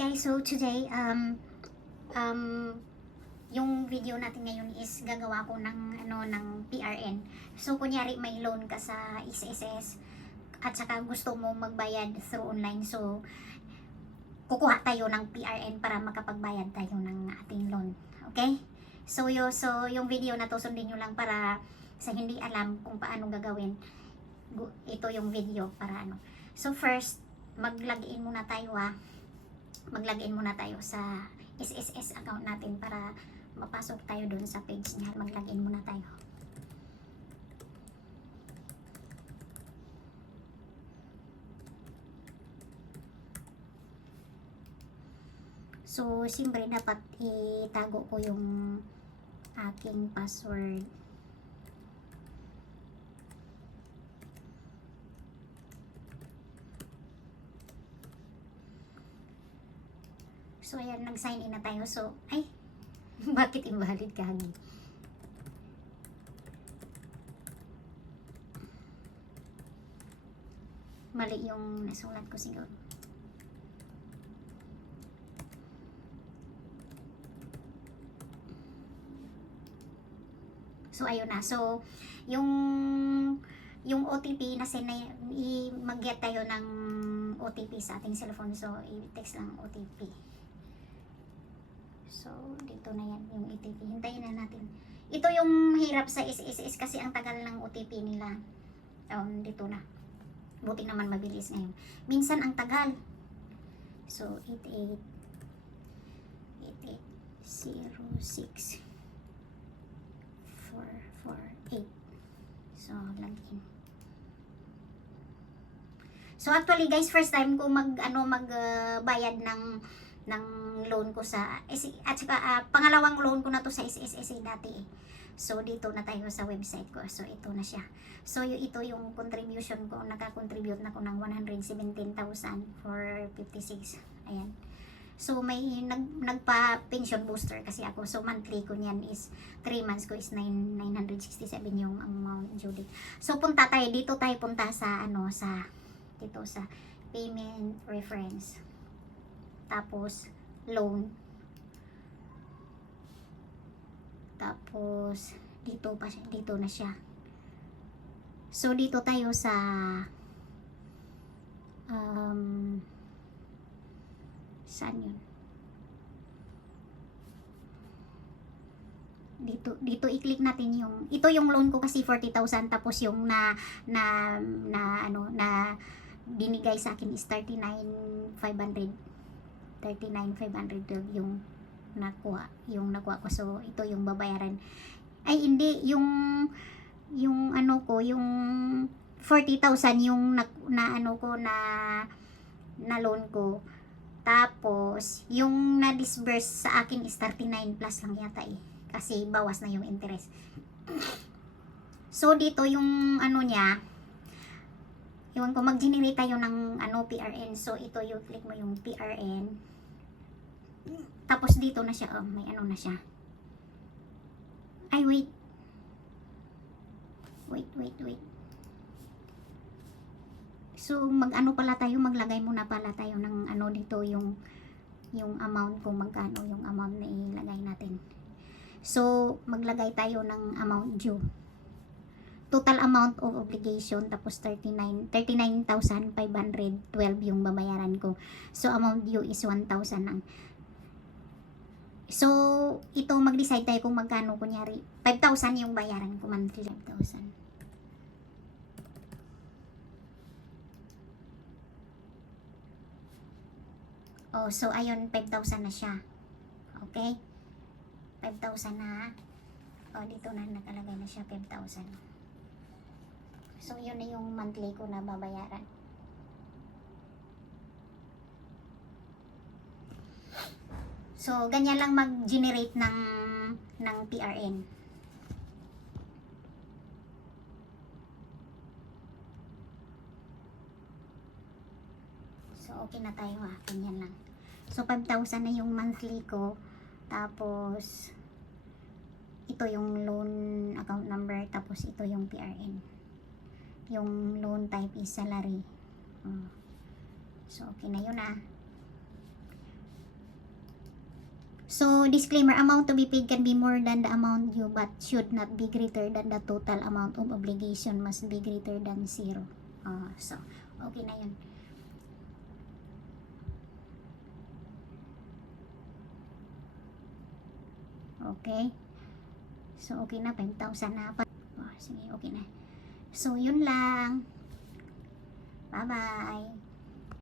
guys, so today, um, um, yung video natin ngayon is gagawa ko ng, ano, ng PRN. So, kunyari may loan ka sa SSS at saka gusto mo magbayad through online. So, kukuha tayo ng PRN para makapagbayad tayo ng ating loan. Okay? So, yo, so yung video na to, sundin nyo lang para sa hindi alam kung paano gagawin. Ito yung video para ano. So, first, mag-login muna tayo ah mag-login muna tayo sa SSS account natin para mapasok tayo doon sa page niya. Mag-login muna tayo. So, siyempre dapat itago ko yung aking password. So, ayan, nag-sign in na tayo. So, ay, bakit invalid ka, Hagi? Mali yung nasulat ko siguro. So, ayun na. So, yung yung OTP na sinay, i- mag-get tayo ng OTP sa ating cellphone. So, i-text lang OTP. So, dito na yan yung OTP. Hintayin na natin. Ito yung hirap sa SSS kasi ang tagal ng OTP nila. Um, dito na. Buti naman mabilis ngayon. Minsan ang tagal. So, 88 8806 448 So, login. So, actually guys, first time ko mag, ano, magbayad ng ng loan ko sa at saka ah, pangalawang loan ko na to sa SSSA dati eh. So dito na tayo sa website ko. So ito na siya. So y- ito yung contribution ko. Naka-contribute na ko ng 117,000 for 56. Ayan. So may nag nagpa-pension booster kasi ako. So monthly ko niyan is 3 months ko is 9 967 yung amount due. So punta tayo dito tayo punta sa ano sa dito sa payment reference tapos loan. Tapos dito pa siya, dito na siya. So dito tayo sa um saan yun? Dito dito i-click natin yung ito yung loan ko kasi 40,000 tapos yung na na na ano na binigay sa akin is 39,500 39,512 yung nakuha yung nakuha ko. So ito yung babayaran. Ay hindi yung yung ano ko yung 40,000 yung na, na ano ko na na loan ko. Tapos yung na disburse sa akin is 39 plus lang yata eh. Kasi bawas na yung interest. So dito yung ano niya Iwan ko, mag-generate tayo ng ano, PRN. So, ito yung click mo yung PRN. Tapos dito na siya, oh, may ano na siya. Ay, wait. Wait, wait, wait. So, mag-ano pala tayo, maglagay muna pala tayo ng ano dito yung yung amount kung magkano yung amount na ilagay natin. So, maglagay tayo ng amount due total amount of obligation tapos 39 39,512 yung babayaran ko. So amount due is 1,000 lang. So ito mag-decide tayo kung magkano kunyari 5,000 yung bayaran ko monthly 5,000. Oh, so ayun 5,000 na siya. Okay? 5,000 na. Oh, dito na nakalagay na siya 5,000. So, yun na yung monthly ko na babayaran. So, ganyan lang mag-generate ng, ng PRN. So, okay na tayo ha. Ganyan lang. So, 5,000 na yung monthly ko. Tapos, ito yung loan account number. Tapos, ito yung PRN yung loan type is salary. Oh. So, okay na yun ah. So, disclaimer, amount to be paid can be more than the amount due but should not be greater than the total amount of obligation must be greater than zero. Ah, so, okay na yun. Okay. So, okay na. 5,000 na. Oh, sige, okay na. So, yun lang. Bye-bye.